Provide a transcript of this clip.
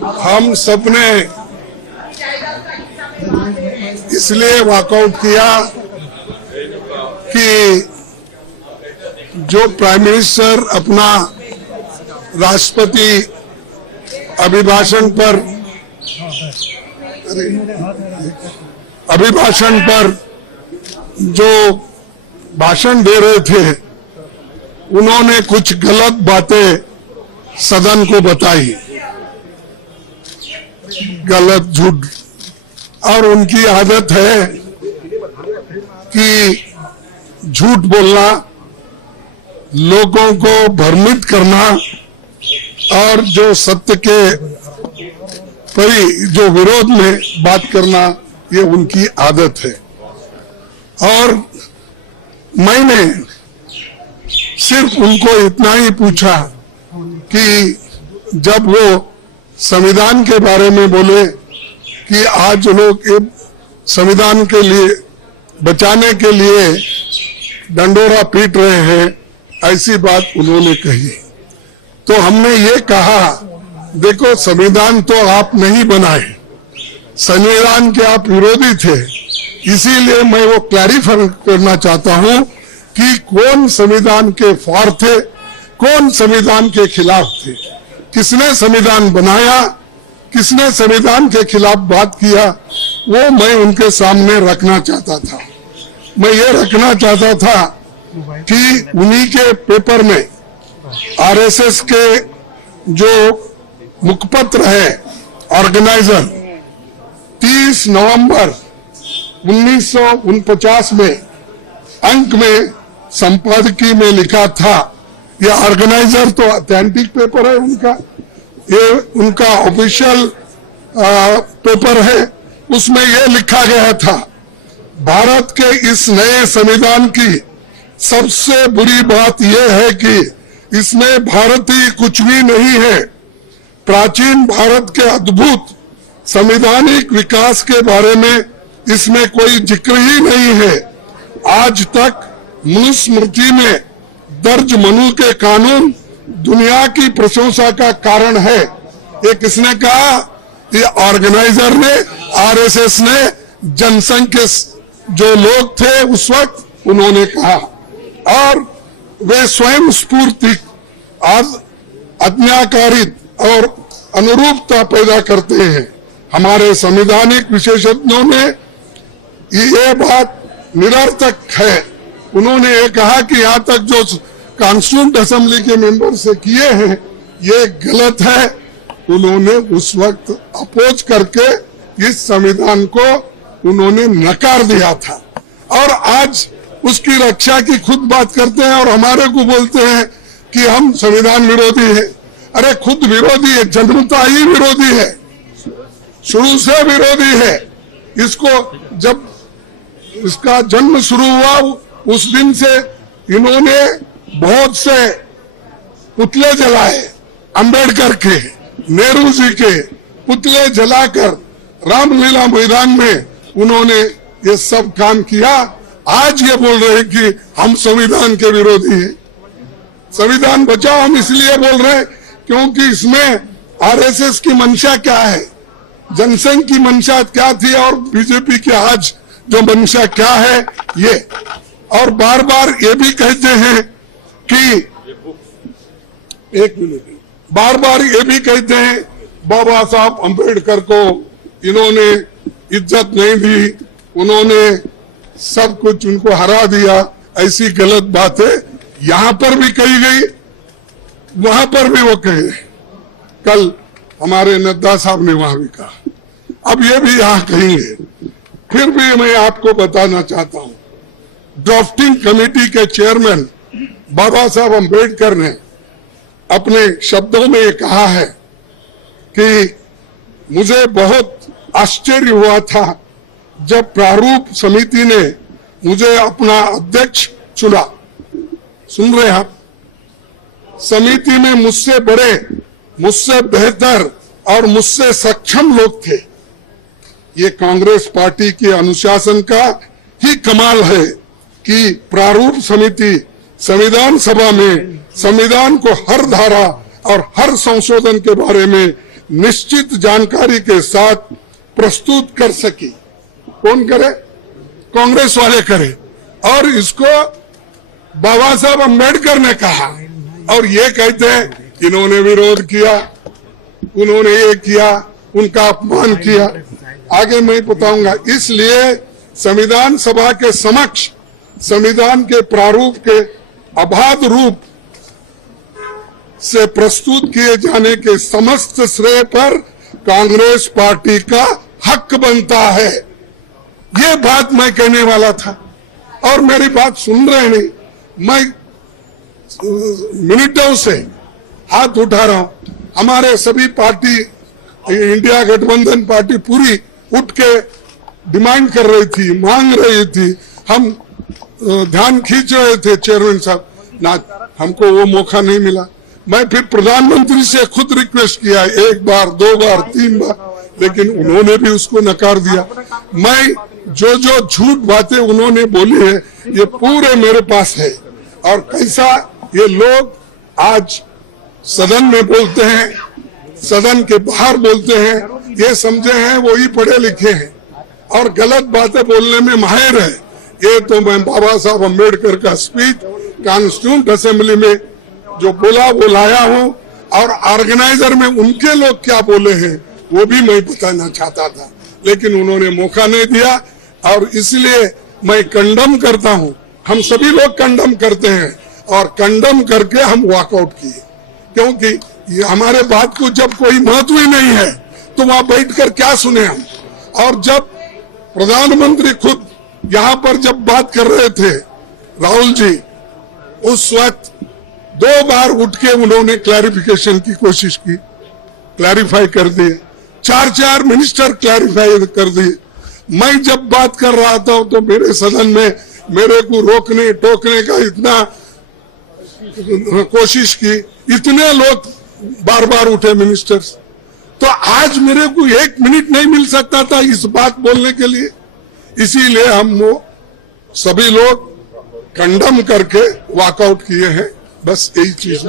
हम सबने इसलिए वॉकआउट किया कि जो प्राइम मिनिस्टर अपना राष्ट्रपति अभिभाषण पर जो भाषण दे रहे थे, उन्होंने कुछ गलत बातें सदन को बताई, गलत झूठ। और उनकी आदत है कि झूठ बोलना, लोगों को भ्रमित करना और जो सत्य के जो विरोध में बात करना, ये उनकी आदत है। और मैंने सिर्फ उनको इतना ही पूछा कि जब वो संविधान के बारे में बोले कि आज लोग संविधान के लिए बचाने के लिए डंडोरा पीट रहे हैं, ऐसी बात उन्होंने कही। तो हमने ये कहा, देखो संविधान तो आप नहीं बनाए, संविधान के आप विरोधी थे, इसीलिए मैं वो क्लैरिफाई करना चाहता हूं कि कौन संविधान के फॉर थे, कौन संविधान के खिलाफ थे, किसने संविधान बनाया, किसने संविधान के खिलाफ बात किया, वो मैं उनके सामने रखना चाहता था। मैं ये रखना चाहता था कि उन्हीं के पेपर में आरएसएस के जो मुखपत्र है ऑर्गेनाइजर 30 नवंबर 1949 में अंक में संपादकीय में लिखा था। ये ऑर्गेनाइजर तो ऑथेंटिक पेपर है उनका, ये उनका ऑफिशियल पेपर है। उसमें ये लिखा गया था, भारत के इस नए संविधान की सबसे बुरी बात यह है कि इसमें भारतीय कुछ भी नहीं है। प्राचीन भारत के अद्भुत संवैधानिक विकास के बारे में इसमें कोई जिक्र ही नहीं है। आज तक मनुस्मृति में दर्ज मनु के कानून दुनिया की प्रशंसा का कारण है। ये किसने कहा? ये ऑर्गेनाइजर ने, आरएसएस ने, जनसंघ के जो लोग थे उस वक्त उन्होंने कहा। और वे स्वयं स्फूर्ति आज्ञाकारित और अनुरूपता पैदा करते हैं। हमारे संवैधानिक विशेषज्ञों ने ये बात निरर्थक है। उन्होंने ये कहा कि यहाँ तक जो कॉन्स्टिट्यूएंट असेंबली के मेंबर से किए हैं ये गलत है। उन्होंने उस वक्त अपोज करके इस संविधान को उन्होंने नकार दिया था और आज उसकी रक्षा की खुद बात करते हैं और हमारे को बोलते हैं कि हम संविधान विरोधी है। अरे खुद विरोधी है, जन्मता ही विरोधी है, शुरू से विरोधी है। इसको जब इसका जन्म शुरू हुआ उस दिन से इन्होंने बहुत से पुतले जलाए, अंबेडकर के, नेहरू जी के पुतले जलाकर रामलीला मैदान में उन्होंने ये सब काम किया। आज ये बोल रहे हैं कि हम संविधान के विरोधी हैं। संविधान बचाओ हम इसलिए बोल रहे हैं क्योंकि इसमें आरएसएस की मंशा क्या है, जनसंघ की मंशा क्या थी और बीजेपी की आज जो मंशा क्या है ये। और बार बार ये भी कहते हैं कि बार बार ये भी कहते हैं बाबा साहब अंबेडकर को इन्होंने इज्जत नहीं दी, उन्होंने सब कुछ उनको हरा दिया। ऐसी गलत बातें यहां पर भी कही गई, वहां पर भी वो कहे। कल हमारे नड्डा साहब ने वहां भी कहा, अब ये भी यहां कहेंगे। फिर भी मैं आपको बताना चाहता हूं, ड्राफ्टिंग कमेटी के चेयरमैन बाबा साहब अंबेडकर ने अपने शब्दों में ये कहा है कि मुझे बहुत आश्चर्य हुआ था जब प्रारूप समिति ने मुझे अपना अध्यक्ष चुना। सुन रहे आप? समिति में मुझसे बड़े, मुझसे बेहतर और मुझसे सक्षम लोग थे। ये कांग्रेस पार्टी के अनुशासन का ही कमाल है कि प्रारूप समिति संविधान सभा में संविधान को हर धारा और हर संशोधन के बारे में निश्चित जानकारी के साथ प्रस्तुत कर सकी। कौन करे? कांग्रेस वाले करे। और इसको बाबा साहब अम्बेडकर ने कहा और ये कहते हैं इन्होंने विरोध किया, उन्होंने ये किया, उनका अपमान किया। आगे मैं बताऊंगा। इसलिए संविधान सभा के समक्ष संविधान के प्रारूप के अबाध रूप से प्रस्तुत किए जाने के समस्त श्रेय पर कांग्रेस पार्टी का हक बनता है। ये बात मैं कहने वाला था और मेरी बात सुन रहे नहीं। मैं मिनटों से हाथ उठा रहा हूं। हमारे सभी पार्टी, इंडिया गठबंधन पार्टी पूरी उठ के डिमांड कर रही थी, मांग रही थी। हम ध्यान खींच रहे थे चेयरमैन साहब, ना हमको वो मौका नहीं मिला। मैं फिर प्रधानमंत्री से खुद रिक्वेस्ट किया, 1 बार 2 बार 3 बार, लेकिन उन्होंने भी उसको नकार दिया। मैं जो झूठ बातें उन्होंने बोली है ये पूरे मेरे पास है। और कैसा ये लोग आज सदन में बोलते हैं, सदन के बाहर बोलते हैं, ये समझे हैं वो ही पढ़े लिखे हैं और गलत बातें बोलने में माहिर है। ये तो मैं बाबा साहब अम्बेडकर का स्पीच कॉन्स्टिट्यूंट असेंबली में जो बोला वो लाया हूं और ऑर्गेनाइजर में उनके लोग क्या बोले हैं वो भी मैं बताना चाहता था, लेकिन उन्होंने मौका नहीं दिया। और इसलिए मैं कंडम करता हूं, हम सभी लोग कंडम करते हैं और कंडम करके हम वॉकआउट किए, क्योंकि ये हमारे बात को जब कोई महत्व ही नहीं है तो वहां बैठकर क्या सुने हम। और जब प्रधानमंत्री खुद यहाँ पर जब बात कर रहे थे राहुल जी, उस वक्त 2 बार उठ के उन्होंने क्लैरिफिकेशन की कोशिश की, क्लैरिफाई कर दिए। 4 मिनिस्टर क्लैरिफाई कर दिए। मैं जब बात कर रहा था तो मेरे सदन में मेरे को रोकने टोकने का इतना कोशिश की, इतने लोग बार बार उठे मिनिस्टर्स। तो आज मेरे को 1 मिनट नहीं मिल सकता था इस बात बोलने के लिए। इसीलिए हम वो सभी लोग कंडम करके वॉकआउट किए हैं। बस यही चीज।